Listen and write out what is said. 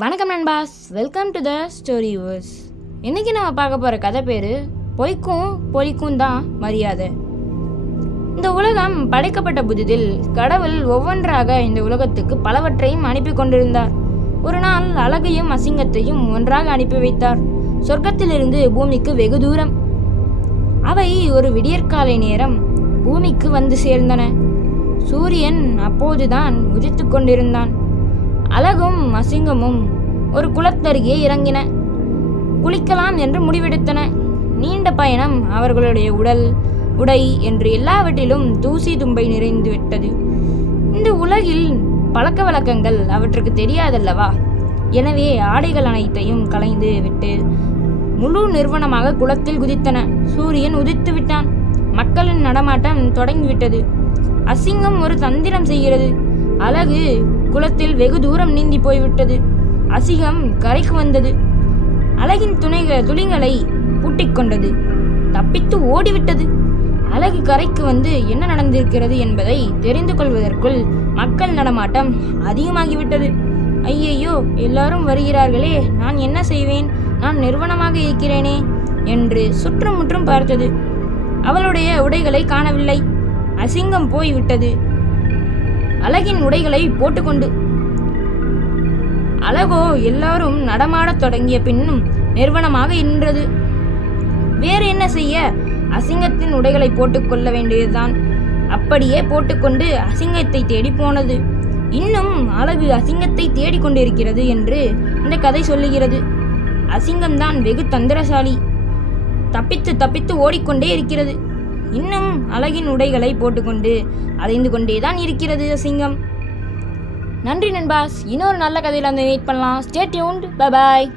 வணக்கம் நண்பாஸ். Welcome to the story verse இன்னைக்கு நம்ம பார்க்க போகிற கதை பேர் பொய்க்கும் பொலிக்கும் தான் மரியாதை. இந்த உலகம் படைக்கப்பட்ட புதிதில் கடவுள் ஒவ்வொன்றாக இந்த உலகத்துக்கு பலவற்றையும் அனுப்பி கொண்டிருந்தார். ஒரு நாள் அழகையும் அசிங்கத்தையும் ஒன்றாக அனுப்பி வைத்தார். சொர்க்கத்திலிருந்து பூமிக்கு வெகு தூரம். அவை ஒரு விடியற்காலை நேரம் பூமிக்கு வந்து சேர்ந்தன. சூரியன் அப்போதுதான் உதித்து கொண்டிருந்தான். அழகும் அசிங்கமும் ஒரு குளத்தருகே இறங்கின. குளிக்கலாம் என்று முடிவெடுத்தன. நீண்ட பயணம் அவர்களுடைய உடல் உடை என்று எல்லாவற்றிலும் தூசி தும்பை நிறைந்து விட்டது. இந்த உலகில் பழக்க வழக்கங்கள் அவற்றுக்கு தெரியாதல்லவா? எனவே ஆடைகள் அனைத்தையும் கலைந்து விட்டு முழு நிறுவனமாக குளத்தில் குதித்தன. சூரியன் உதித்து விட்டான். மக்களின் நடமாட்டம் தொடங்கிவிட்டது. அசிங்கம் ஒரு தந்திரம் செய்கிறது. அழகு குளத்தில் வெகு தூரம் நீந்தி போய்விட்டது. அசிங்கம் கரைக்கு வந்தது. அழகின் துணைக துளிங்களை பூட்டிக் கொண்டது. தப்பித்து ஓடிவிட்டது. அழகு கரைக்கு வந்து என்ன நடந்திருக்கிறது என்பதை தெரிந்து கொள்வதற்குள் மக்கள் நடமாட்டம் அதிகமாகிவிட்டது. ஐயையோ எல்லாரும் வருகிறார்களே நான் என்ன செய்வேன்? நான் நிறுவனமாக இருக்கிறேனே என்று சுற்றுமுற்றும் பார்த்தது. அவளுடைய உடைகளை காணவில்லை. அசிங்கம் போய்விட்டது. அழகின் உடைகளை போட்டுக்கொண்டு. அழகோ எல்லாரும் நடமாடத் தொடங்கிய பின்னும் நிறுவனமாக நின்றது. வேறு என்ன செய்ய? அசிங்கத்தின் உடைகளை போட்டுக்கொள்ள வேண்டியதுதான். அப்படியே போட்டுக்கொண்டு அசிங்கத்தை தேடி போனது. இன்னும் அழகு அசிங்கத்தை தேடிக்கொண்டிருக்கிறது என்று இந்த கதை சொல்லுகிறது. அசிங்கம்தான் வெகு தந்திரசாலி. தப்பித்து தப்பித்து ஓடிக்கொண்டே இருக்கிறது. இன்னும் அழகின் உடைகளை போட்டுக்கொண்டு அலைந்து கொண்டேதான் இருக்கிறது அசிங்கம். நன்றி நண்பாஸ் இன்னொரு நல்ல கதையில் வந்து வெயிட் பண்ணலாம். ஸ்டே டியூன்ட் பாய்